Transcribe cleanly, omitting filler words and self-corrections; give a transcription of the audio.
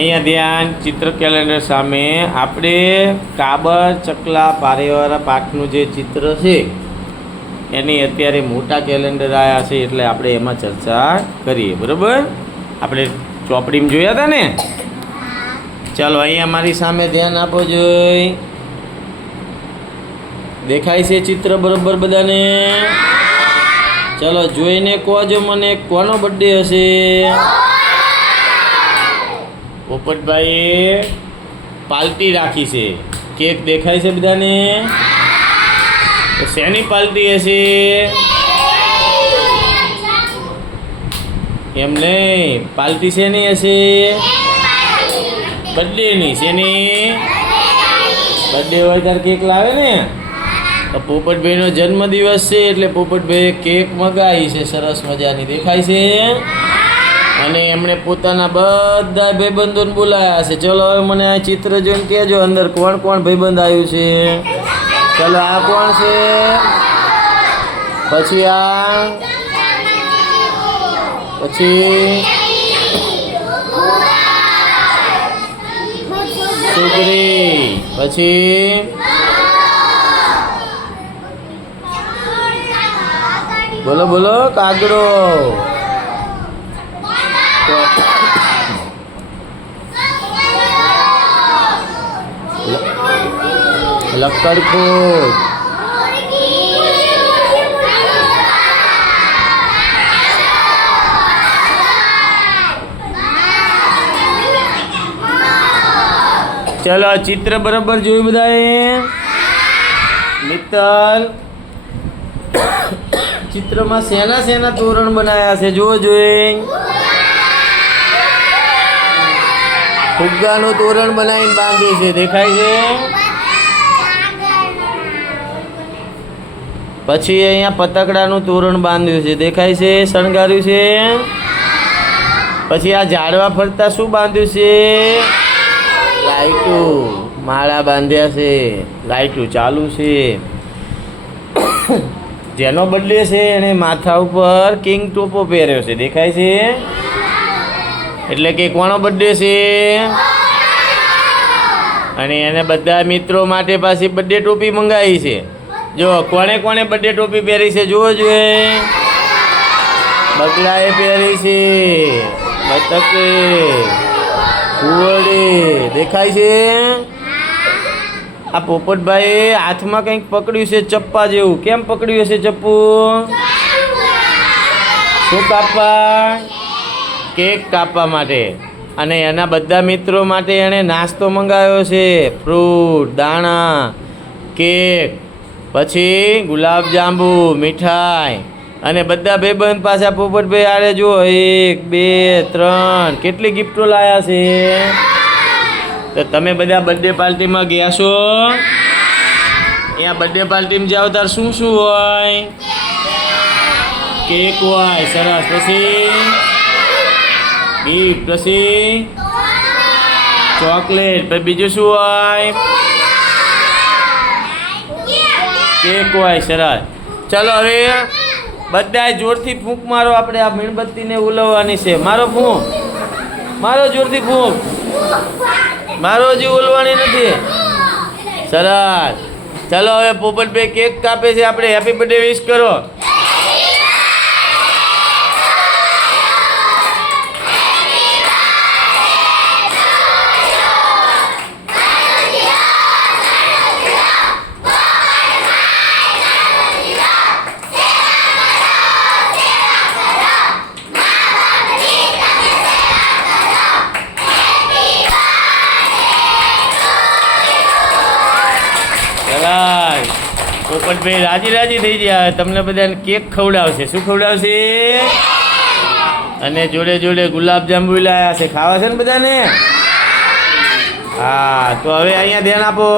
અહીંયા ધ્યાન ચિત્ર કેલેન્ડર સામે આપણે કાબર ચકલા પારેવાળા પાઠનું જે ચિત્ર છે એની અત્યારે મોટા કેલેન્ડર આવ્યા છે એટલે આપણે એમાં ચર્ચા કરીએ. બરાબર, આપણે ચોપડીમાં જોયા હતા ને. ચાલો અહીંયા મારી સામે ધ્યાન આપો. જોઈ દેખાય છે ચિત્ર બરાબર બધાને? ચાલો જોઈને કહેજો મને કોનો બર્થડે હશે. પોપટભાઈએ પાર્ટી રાખી છે. કેક દેખાય છે બધાને? તો શેની પાર્ટી હશે? એમ નહીં, પાર્ટી શેની હશે? બર્થડેની. શેની? બર્થડે હોય ત્યારે કેક લાવે ને. તો પોપટભાઈનો જન્મદિવસ છે એટલે પોપટભાઈએ કેક મગાવી છે સરસ મજાની. દેખાય છે? અને એમણે પોતાના બધા ભાઈબંધોને બોલાયા છે. ચલો હવે મને આ ચિત્ર જોઈને કહેજો અંદર કોણ કોણ ભાઈબંધ આવ્યું છે. ચલો આ કોણ છે? પછી આ, પછી છોકરી, પછી બોલો બોલો કાગડો, લક્કડખોટ, ચલો ચિત્ર બરાબર જોયું બધાએ? મિત્તલ ચિત્રમાં શેના શેના તોરણ બનાવ્યા છે જોવો જોઈ. ફુગ્ગાનું તોરણ બનાવીને બાંધ્યું છે. દેખાય છે? પછી અહીંયા પતકડાનું તોરણ બાંધ્યું છે. દેખાય છે? શણગાર્યું છે. પછી આ ઝાડવા ફરતા શું બાંધ્યું છે? લાઈટું, માળા બાંધ્યા છે. લાઈટું ચાલુ છે. જેનો બર્થડે છે એને માથા ઉપર કિંગ ટોપો પહેર્યો છે. દેખાય છે? એટલે કે કોનો બર્થડે છે? અને એને બધા મિત્રો માટે પાછી બર્થડે ટોપી મંગાવી છે. જો કોણે કોણે બર્થડે ટોપી પહેરી છે જુઓ જોઈએ. બગલાએ પહેરી છે, બતકે, કુવડે. દેખાય છે? આ પોપટભાઈએ હાથમાં કંઈક પકડ્યું છે ચપ્પા જેવું. કેમ પકડ્યું હશે ચપ્પુ? શું કાપવા? કેક કાપવા માટે. અને એના બધા મિત્રો માટે એણે નાસ્તો મંગાવ્યો છે. ફ્રૂટ, દાણા, કેક, પછી ગુલાબજાંબુ, મીઠાઈ. અને બધા ભાઈબંધ પાછા પોપટભાઈ આડે જુઓ 1 2 3 કેટલી ગિફ્ટો લાવ્યા છે. તો તમે બધા બર્થડે પાર્ટીમાં ગયા છો? અહીંયા બર્થડે પાર્ટીમાં જાઓ ત્યારે શું શું હોય? કેક હોય સરસ, પછી ગિફ્ટ, પછી ચોકલેટ, પછી બીજું શું હોય? કેક હોય સરસ. ચલો હવે બધાય જોરથી ફૂંક મારો. આપણે આ મીણબત્તીને ઉલવવાની છે. મારો ફૂંક, મારો જોરથી ફૂંક. મારો હજી ઓલવાની નથી. સરસ. ચાલો હવે પોપટભાઈ કેક કાપે છે. આપણે હેપી બર્થડે વિશ કરો. પોપટભાઈ રાજી રાજી થઈ ગયા. તમને બધાને કેક ખવડાવશે. શું ખવડાવશે? અને જોડે જોડે ગુલાબજાંબુ લાવ્યા છે. ખાવા છે ને બધાને? હા, તો હવે અહીંયા ધ્યાન આપો.